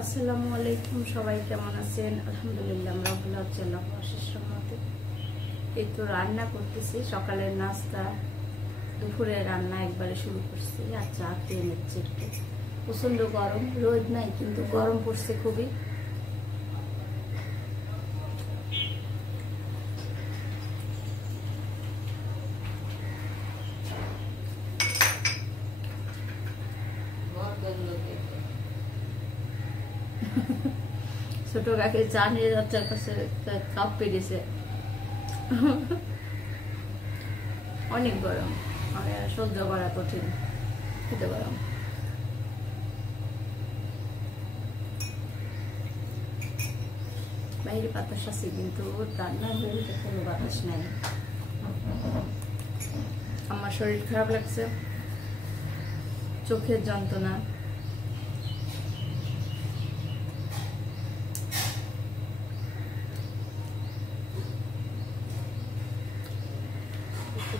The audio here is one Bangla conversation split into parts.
আসসালামু আলাইকুম, সবাই কেমন আছেন? আলহামদুলিল্লাহ, আমরা ভালো আছি আল্লাহর অশেষ রহমতে। এই তো রান্না করতেছি, সকালের নাস্তা, দুপুরে রান্না একবারে শুরু করছি আর চা খেয়ে নিচ্ছি। একটু প্রচন্ড গরম, রোদ নাই কিন্তু গরম পড়ছে খুবই। ছোট কাকে চা নিয়ে যাচ্ছে, কাছে কাপ পেরিয়েছে। অনেক গরম, সহ্য করা কঠিন, খেতে গরম। বাইরে বাতাস আছে কিন্তু রান্নার হইলে কোনো বাতাস নাই। আমার শরীর খারাপ লাগছে, চোখের যন্ত্রণা।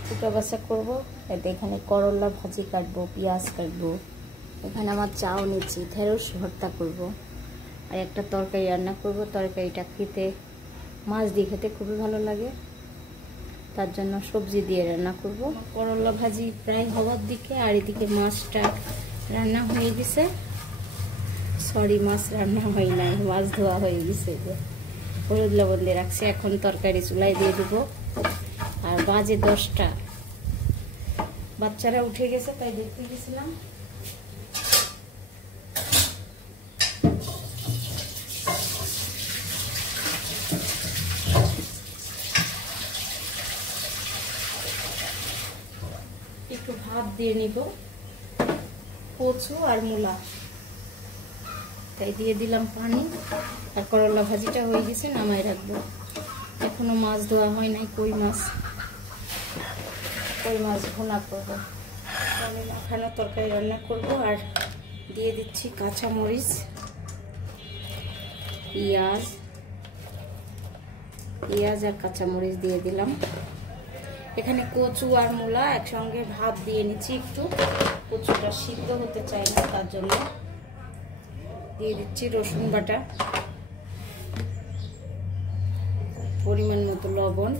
ফুটা বাছা করবো, এখানে করলা ভাজি কাটবো, পেঁয়াজ কাটবো, এখানে আমার চাও নিচ্ছি, ঢেঁড়স ভর্তা করবো, আর একটা তরকারি রান্না করবো। তরকারিটা খেতে মাছ দিয়ে খেতে খুবই ভালো লাগে, তার জন্য সবজি দিয়ে রান্না করব। করলা ভাজি প্রায় হওয়ার দিকে, আর এদিকে মাছটা রান্না হয়ে গেছে। সরি, মাছ রান্না হয় নাই, মাছ ধোয়া হয়ে গেছে, হলুদ লবণ দিয়ে রাখছি। এখন তরকারি চুলায় দিয়ে দেবো। আর বাজে 10টা, বাচ্চারা উঠে গেছে তাই দেখতে গেছিলাম। একটু ভাত দিয়ে নিব, কচু আর মূলা, তাই দিয়ে দিলাম পানি। আর করলা ভাজিটা হয়ে গেছে, নামাই রাখবো। এখনো মাছ ধোয়া হয় নাই, কই মাছ ভুনা করবো। আমি মাখানো তরকারি রান্না করব। আর দিয়ে দিচ্ছি কাঁচামরিচ, পেঁয়াজ আর কাঁচামরিচ দিয়ে দিলাম। এখানে কচু আর মূলা একসঙ্গে ভাত দিয়ে নিচ্ছি। একটু কচুটা সিদ্ধ হতে চায় না, তার জন্য দিয়ে দিচ্ছি রসুন বাটা, পরিমাণ মতো লবণ,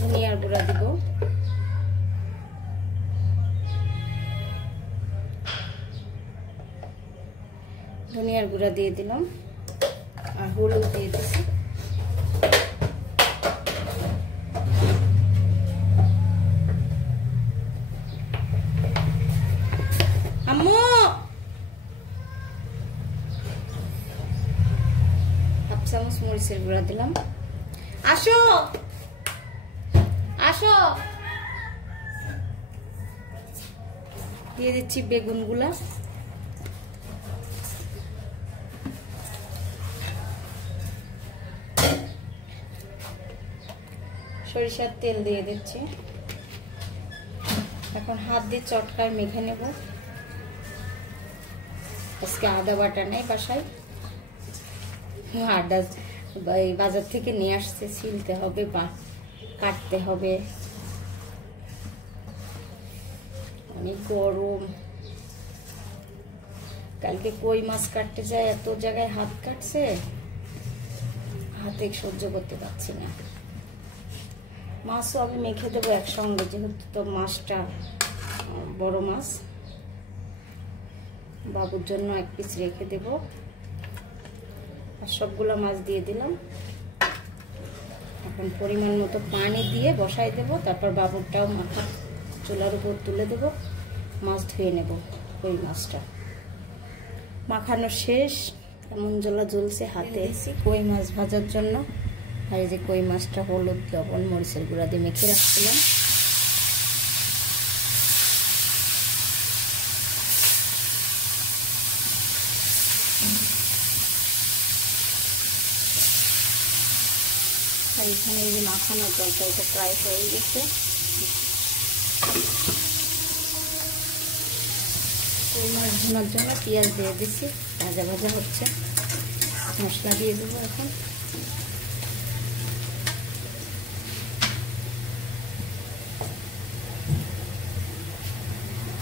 ধনিয়ার গুঁড়া দিব, ধনিয়ার গুঁড়া দিয়ে দিলাম, আর হলুদ দিয়ে দিচ্ছি। আম্মু, হাফ চামচ মরিচের গুঁড়া দিলাম। আসো আসো, দিয়ে দিচ্ছি বেগুন গুলা, সরিষার তেল দিয়ে দিচ্ছি। এখন হাত দিয়ে চটকায় মেখে নেব। আজকে আদা বাটা নেই বাসায়, আদা বাজার থেকে নিয়ে আসছে, ছিলতে হবে বা কাটতে হবে। অনেক গরম, কালকে কই মাছ কাটতে যায়, এত জায়গায় হাত কাটছে, হাতে সহ্য করতে পারছি না। মাছও আমি মেখে দেবো একসঙ্গে, যেহেতু তো মাছটা বড় মাছ, বাবুর জন্য এক পিস রেখে দেব। আর সবগুলো মাছ দিয়ে দিলাম। এখন পরিমাণ মতো পানি দিয়ে বসাই দেব, তারপর বাবুরটাও মাথা চুলার উপর তুলে দেব, মাছ ধুয়ে নেব। ওই মাছটা মাখানো শেষ, এমন জ্বলা জ্বলছে হাতে। কই মাছ ভাজার জন্য, আর এই যে কই মাছটা হলুদ লবণ মরিচের গুঁড়া দিয়ে মেখে রাখছিলাম। আর এখানে এই যে মাখানো তরকারিটা প্রায় হয়ে গেছে। কই মাছ ভুনার জন্য পেঁয়াজ দিয়ে দিচ্ছি, ভাজা ভাজা হচ্ছে। মশলা দিয়ে দেবো এখন।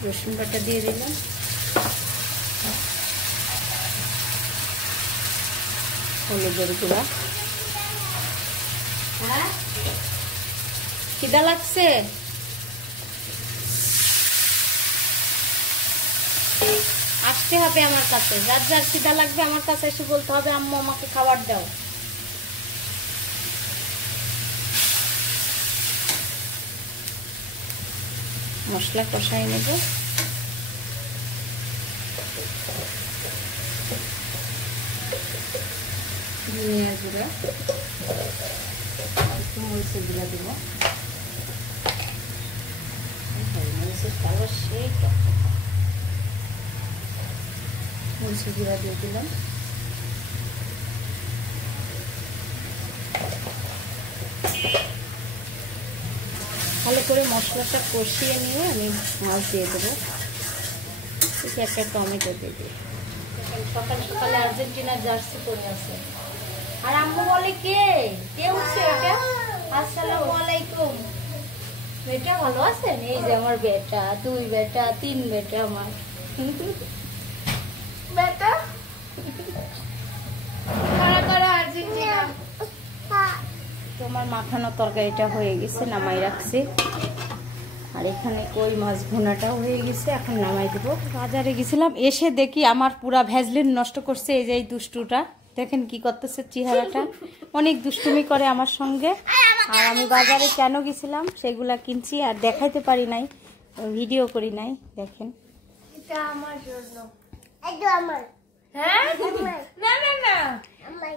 রসুন বাটা দিয়ে দিলাম, হলুদের গুঁড়া। খিদা লাগছে? আসতে হবে আমার কাছে, যার যার খিদা লাগবে আমার কাছে এসে বলতে হবে আম্মু আমাকে খাবার দাও। মশলা কষাই নেব। ধনিয়া গুঁড়া, একটু মরিচের গুঁড়া দেবো। মরিচের কালার সেই টকটকা। মরিচের গুঁড়া দিয়ে দিলাম। ভালো করে মশলাটা কষিয়ে নিয়ে আমি মাছ দিয়ে দেবো। একটা টমেটো দিয়ে দিই। সকাল সকালে আর্জেন্টিনার জার্সি পরে আছে। আর আম্মু বলে কে উঠছে এটা? আসসালামু আলাইকুম। বেটা ভালো আছেন? এই যে আমার বেটা, 2 বেটা 3 বেটা আমার বেটা। আর্জেন্টিনা তোমার মাখানো তরকারিটা হয়ে গেছে, নামাই রাখছি। আর এখানে কই মাছ ভুনাটাও হয়ে গেছে, এখন নামাই দেবো। বাজারে গেছিলাম, এসে দেখি আমার পুরা ভ্যাজলিন নষ্ট করছে এই যে এই দুষ্টুটা। দেখেন কি করতেছে চেহারাটা, অনেক দুষ্টুমি করে আমার সঙ্গে। আর আমি বাজারে কেন গেছিলাম সেগুলা কিনছি, আর দেখাইতে পারি নাই, ভিডিও করি নাই। দেখেন এটা আমার জন্য, এটা আমার। হ্যাঁ না না না আমার,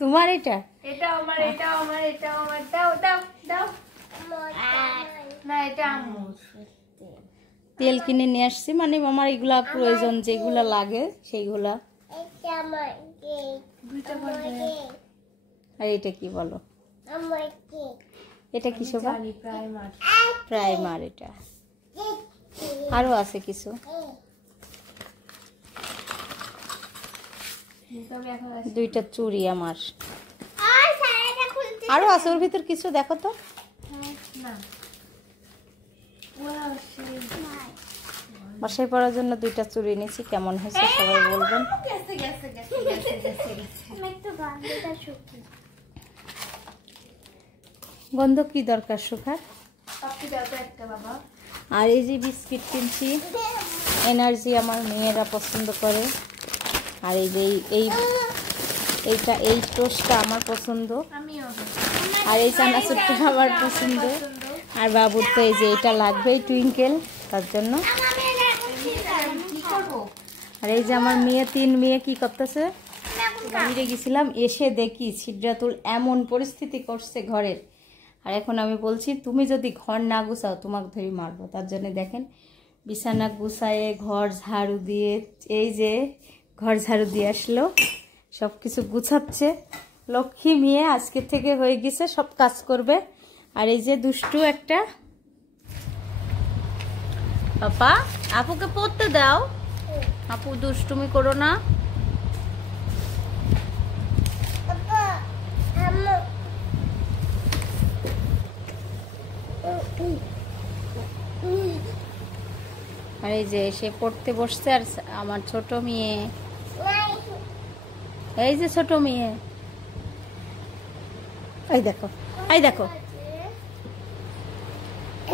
তোমার এটা? এটা আমার, এটা আমার, এটা আমার। দাও দাও দাও। না এটা আমার। তেল কিনে নিয়ে আসছি, মানে আমার এগুলা প্রয়োজন যেগুলা লাগে সেইগুলা। এটা আমার দুইটা বানাই। আর এটা কি বলো? আমার কি এটা কি শোভা? প্রাইমার। প্রাইমার। এটা আরো আছে কিছু। দুইটা চুড়ি আমার। আরো আছে ওর ভিতর কিছু, দেখো তো। বাসায় পরার জন্য দুইটা চুড়ি নিয়েছি, কেমন হয়েছে সবাই বলবেন। গন্ধ কি দরকার সুখার? আর এই যে বিস্কিট কিনছি, এনার্জি আমার মেয়েরা পছন্দ করে। আর এই যে এই টোস্টটা আমার পছন্দ, আর এই চানাচুরটা আমার পছন্দ। আর বাবুর তো এই যে এটা লাগবেই, টুইঙ্কেল, তার জন্য। আর এই যে আমার মেয়ে, 3 মেয়ে কি করতেছে, বাইরে গেছিলাম, এসে দেখি সিদ্রাতুল এমন পরিস্থিতি করছে ঘরের। আর এখন আমি বলছি তুমি যদি ঘর না গুছাও তোমাকে ধরে মারবো। তার জন্য দেখেন বিছানা গুছায়ে ঘর ঝাড়ু দিয়ে, এই যে ঘর ঝাড়ু দিয়ে আসলো, সব কিছু গুছাচ্ছে। লক্ষ্মী মেয়ে আজকে থেকে হয়ে গেছে, সব কাজ করবে। আর এই যে দুষ্টু একটা, পাপা আপুকে পড়তে দাও, আপু দুষ্টুমি করো না। আর এই যে সে পড়তে বসছে। আর আমার ছোট মেয়ে, এই যে ছোট মেয়ে, এই দেখো, এই দেখো,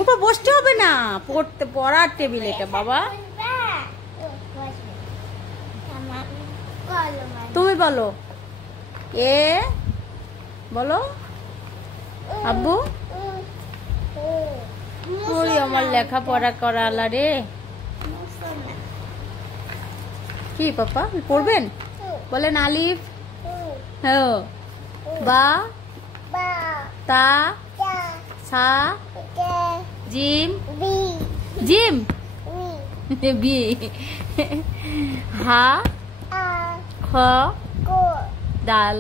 ওপর বসতে হবে না, পড়ার টেবিল এটা বাবা। তুমি বলো, এ বলো আব্বু। ওই আমার লেখাপড়া করালা রে। কি পাপা পড়বেন? বলেন আলিফ, হ্যাঁ, বা, তা, সা, জিম, জিম, বি, হা, খ, দাল,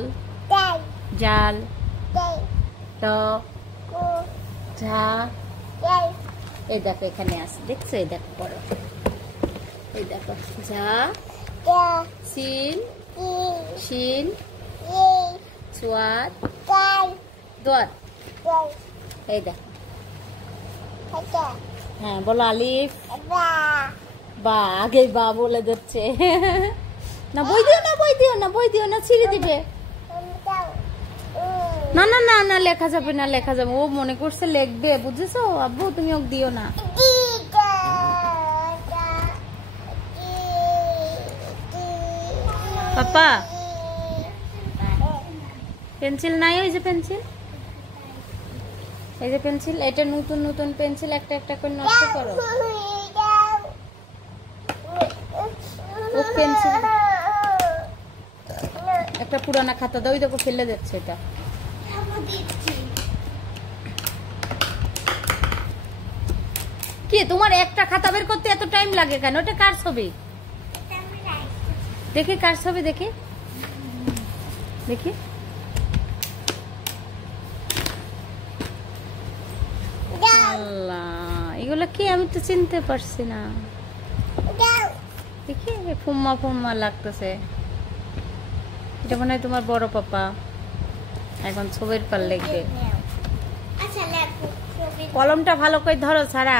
জাল, ত, ঝা। এই দেখো এখানে আছে, দেখছো? এই দেখো পড়ো, এই দেখো, ঝা, সিন, শিন, সোয়াদ, দোয়াত। এই দেখো হ্যাঁ বলো আলিফ বা, আগে বা বলে যাচ্ছে। না বই দিও না, বই দিও না, বই দিও না, ছিঁড়ে দিবে। না না না না, লেখা যাবে না, লেখা যাবে। ও মনে করছে লিখবে, বুঝেছো আব্বু, তুমি ওকে দিও না। পাপা পেন্সিল নাই? ওই যে পেন্সিল, এই যে পেন্সিল, এটা নতুন নতুন পেন্সিল, একটা একটা করে নষ্ট করো। ও পেন্সিল, একটা পুরানা খাতা দাও, দেখো ফেলে যাচ্ছে এটা। কি তোমার একটা খাতা বের করতে এত টাইম লাগে কেন? ওটা কার ছবি? দেখি কার ছবি, দেখি দেখি। আল্লাহ, এগুলো কি? আমি তো চিনতে পারছি না। দেখি ফুম্মা ফুম্মা লাগতেছে। এটা মনে হয় তোমার বড় পাপা এখন ছবির পার লিখবে। কলমটা ভালো করে ধরো সারা।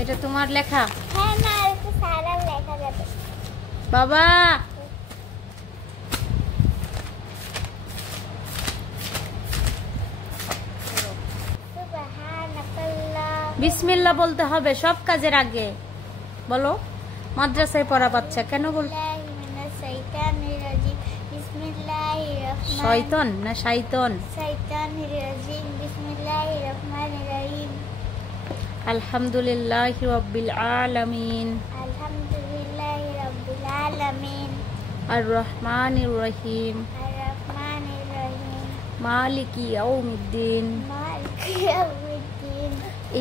এটা তোমার লেখা? বাবা বিসমিল্লাহ বলতে হবে সব কাজের আগে। বলো, মাদ্রাসায় পড়া বাচ্চা কেন বল? শয়তান না শাইতান? আলহামদুলিল্লাহি রাব্বিল আলামিন, আর রহমানির রহিম, মালিকি ইয়াউমিদ্দিন,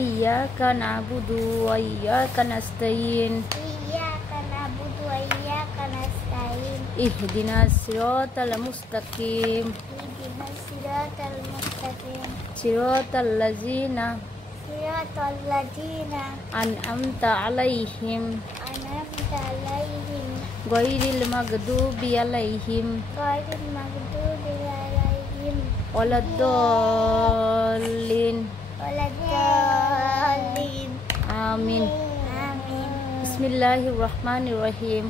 ইয়্যাকা না'বুদু ওয়া ইয়্যাকা নাস্তাঈন, ইহদিনাস সিরাতাল মুস্তাকিম, সিরাতাল লাযিনা আন'আমতা আলাইহিম গায়রিল মাগদুবি আলাইহিম ওয়ালাদ-দাল্লিন। আমিন। বিসমিল্লাহির রহমানির রহিম।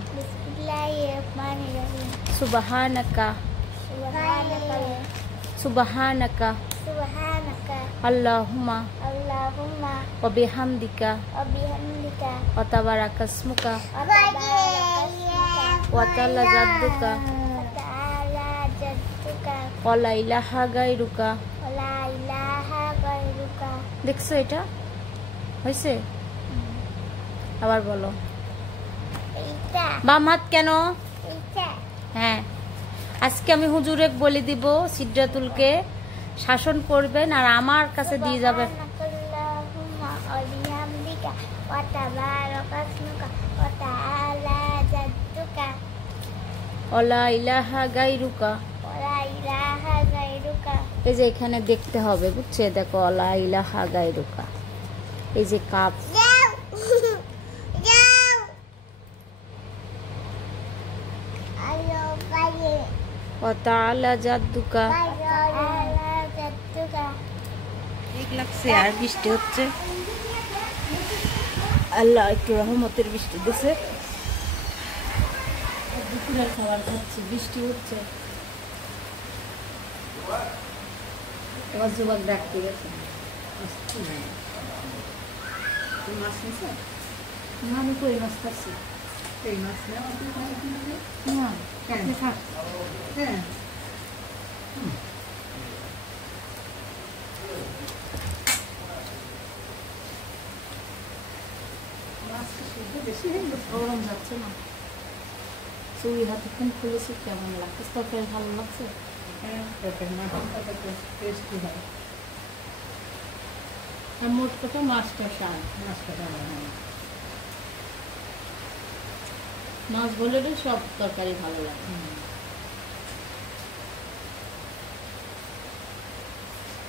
সুবহানাকা সুবহানাকা আল্লাহুম্মা ওয়া বিহামদিকা ওয়া তাবারাকাসমুকা ওয়া তাআলা জাদ্দুকা ওয়া লা ইলাহা গায়রুকা। দেখছো এটা হয়েছে? আবার বলো। বাম হাত কেন? হ্যাঁ, আজকে আমি হুজুরে বলে দিব, সিদ্রাতুলকে শাসন করবেন আর আমার কাছে দিয়ে যাবেন। ওয়ালা ইলাহা গায়রুকা। এই যে এখানে দেখতে হবে, বুঝছে? দেখো, ওয়ালা ইলাহা গায়রুকা, এই যে কাপ। ওয়া তাআলা জাদ্দুকা। ঠিক লাগছে? আর বৃষ্টি হচ্ছে, আল্লাহ একটু রহমতের বৃষ্টি দিছে। দুপুরের খাবার খাচ্ছি, বৃষ্টি হচ্ছে। এবার যুবক ডাকতে গেছে। আমি কই মাছ খাচ্ছি। গরম যাচ্ছে না, চুই হাতে খুন খুলেছি, কেমন লাগছে? তরকারি ভালো লাগছে? মোট কথা মাছটা স্বাদ, মাছ বলে সব তরকারি ভালো লাগে।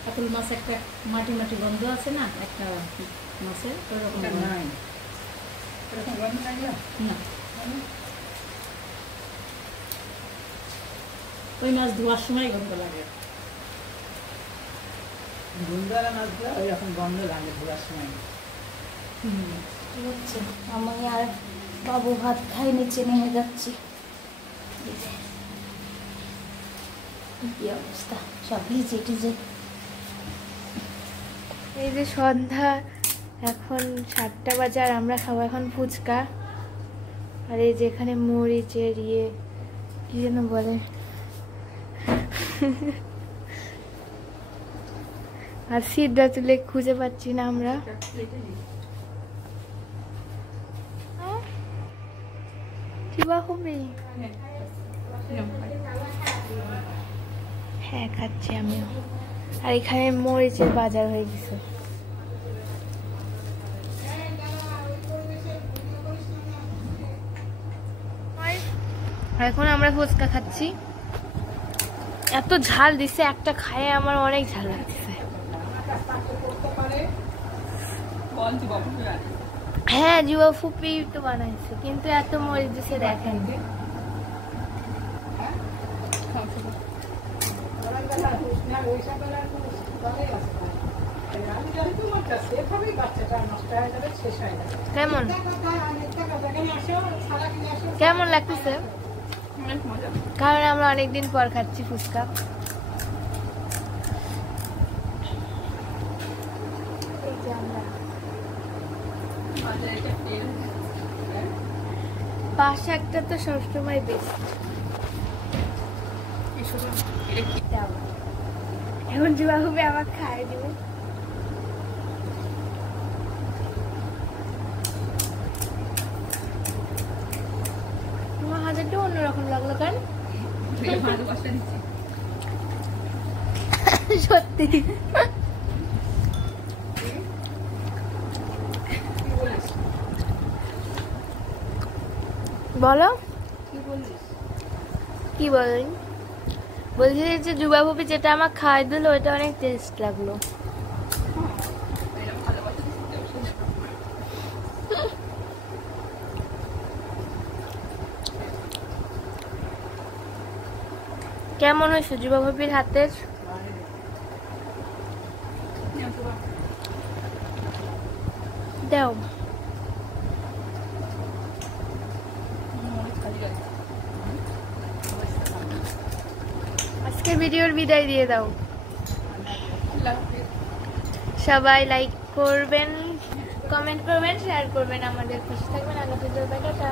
কাতল মাছ একটা মাটি মাটি গন্ধ আছে না, একটা মাছের ওরকম না। ওই মাছ ধোয়ার সময় গন্ধ লাগে। গুন্ডারা মাছগুলো ওই রকম গন্ধ লাগে ঘোরার সময়। কি হচ্ছে, আমি আর বাবু ভাত খাই, নিচে নেমে যাচ্ছি। কি অবস্থা, সব ভিজে টিজে। এই যে সন্ধ্যা, এখন 7টা বাজে, আর আমরা খাবো এখন ফুচকা। আর এই যে এখানে মরিচের কি যেন বলে, আর সিদ্ধা তুলে খুঁজে পাচ্ছি না আমরা। কিবা হবে? হ্যাঁ, খাচ্ছি আমিও। আর এখানে মরিচের বাজার হয়ে গেছে। এখন আমরা ফুচকা খাচ্ছি। এত ঝাল দিছে, একটা খায়ে আমার অনেক ঝাল লাগছে। হ্যাঁ, জুয়া ফুপি তো বানাইছে, কিন্তু এত মরিচ দিছে দেখেন। কেমন কেমন লাগতেছে? কারণ আমরা অনেকদিন পর খাচ্ছি ফুচকা। পাঁচ শাকটা তো সবসময় বেস্ট। এখন জুয়া হবে আমার খাই দিবে। তোমার হাজারটা অন্যরকম লাগলো কেন? সত্যি বলো, কি বলেন? বলছি যে জুবা ভাবি যেটা আমার খাই দিল ওটা অনেক টেস্ট লাগলো। কেমন হয়েছে জুবা ভাবির হাতের? দাও। আজকের ভিডিওর বিদায় দিয়ে দাও। সবাই লাইক করবেন, কমেন্ট করবেন, শেয়ার করবেন, আমাদের খুশি থাকবেন। আল্লাহ হাফেজ, টাটা।